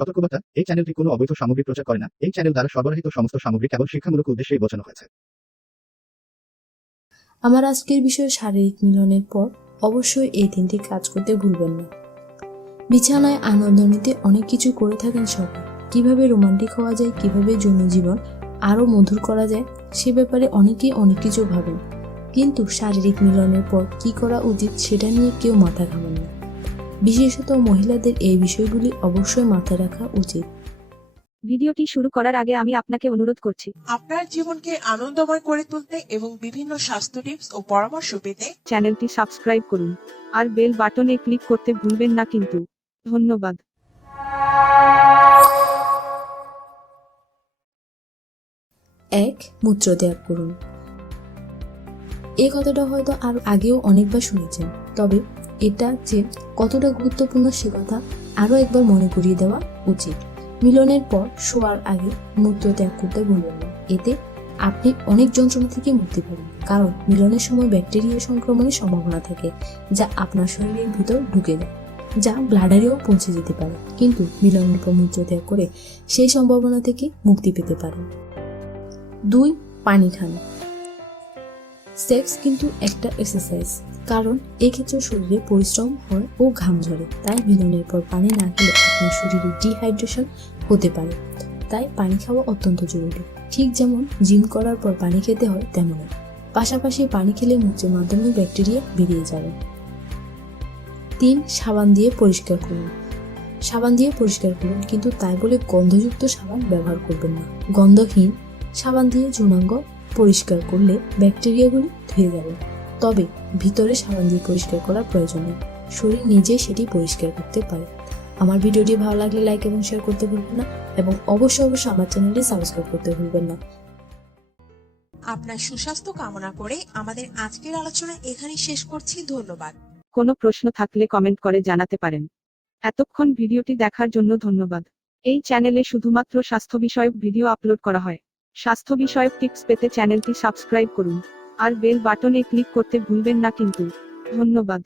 সতর্কবার্তা, এই চ্যানেলটি কোনো অবৈধ সামগ্রী প্রচার করে না। এই চ্যানেল দ্বারা সরবরাহিত সমস্ত সামগ্রী কেবল শিক্ষামূলক উদ্দেশ্যেই বোঝানো হয়েছে। আমার আজকের বিষয় শারীরিক মিলনের পর অবশ্যই এই দিনটি কাজ করতে ভুলবেন না। বিছানায় আনন্দ নিতে অনেক কিছু করে থাকেন সবাই। কিভাবে রোমান্টিক হওয়া যায়, কিভাবে যৌন জীবন আরও মধুর করা যায়, সে ব্যাপারে অনেকেই অনেক কিছু ভাবেন, কিন্তু শারীরিক মিলনের পর কি করা উচিত সেটা নিয়ে কেউ মাথা ঘামান না। বিশেষত মহিলাদের এই বিষয়গুলি অবশ্যই মাথায় রাখা উচিত। ভিডিওটি শুরু করার আগে আমি আপনাকে অনুরোধ করছি, আপনার জীবনকে আনন্দময় করে তুলতে এবং বিভিন্ন স্বাস্থ্য টিপস ও পরামর্শ পেতে চ্যানেলটি সাবস্ক্রাইব করুন আর বেল বাটনে ক্লিক করতে ভুলবেন না কিন্তু। ধন্যবাদ। 1. মূত্রত্যাগ করুন। এই কথাটা হয়তো আর আগেও অনেকবার শুনেছেন, তবে এটা যে কতটা গুরুত্বপূর্ণ সে কথা আরও একবার মনে করিয়ে দেওয়া উচিত। মিলনের পর শোয়ার আগে মূত্রত্যাগ করতে ভুলবেন না। এতে আপনি অনেক যন্ত্রণা থেকে মুক্তি পাবেন, কারণ মিলনের সময় ব্যাকটেরিয়া সংক্রমণের সম্ভাবনা থাকে, যা আপনার শরীরের ভিতর ঢুকে যায়, যা ব্লাডারেও পৌঁছে যেতে পারে। কিন্তু মিলনের পর মূত্রত্যাগ করে সেই সম্ভাবনা থেকে মুক্তি পেতে পারেন। 2. পানি খান। সেক্স কিন্তু একটা এক্সারসাইজ, কারণ এক্ষেত্রে শরীরে পরিশ্রম হয় ও ঘাম ঝরে। তাই মিলনের পর পানি না খেলে আপনার শরীরে ডিহাইড্রেশন হতে পারে। তাই পানি খাওয়া অত্যন্ত জরুরি। ঠিক যেমন জিম করার পর পানি খেতে হয় তেমনই। পাশাপাশি পানি খেলে মুখের মাধ্যমে ব্যাকটেরিয়া বেরিয়ে যাবে। 3. সাবান দিয়ে পরিষ্কার করুন। সাবান দিয়ে পরিষ্কার করুন, কিন্তু তাই বলে গন্ধযুক্ত সাবান ব্যবহার করবেন না। গন্ধহীন সাবান দিয়ে যৌনাঙ্গ পরিষ্কার করলে ব্যাকটেরিয়াগুলি ধুয়ে যাবে, তবে ভিতরে সাবান দিয়ে পরিষ্কার করার প্রয়োজন নেই। শরীর নিজেই সেটি পরিষ্কার করতে পারে। আমার ভিডিওটি ভালো লাগলে লাইক এবং শেয়ার করতে ভুলবেন না, এবং অবশ্যই আমার চ্যানেলটি সাবস্ক্রাইব করতে ভুলবেন না। আপনার সুস্বাস্থ্য কামনা করে আমাদের আজকের আলোচনা এখানেই শেষ করছি। ধন্যবাদ। কোনো প্রশ্ন থাকলে কমেন্ট করে জানাতে পারেন। এতক্ষণ ভিডিওটি দেখার জন্য ধন্যবাদ। এই চ্যানেলে শুধুমাত্র স্বাস্থ্য বিষয়ক ভিডিও আপলোড করা হয়। স্বাস্থ্য বিষয়ক টিপস পেতে চ্যানেলটি সাবস্ক্রাইব করুন আর বেল বাটনে ক্লিক করতে ভুলবেন না কিন্তু। ধন্যবাদ।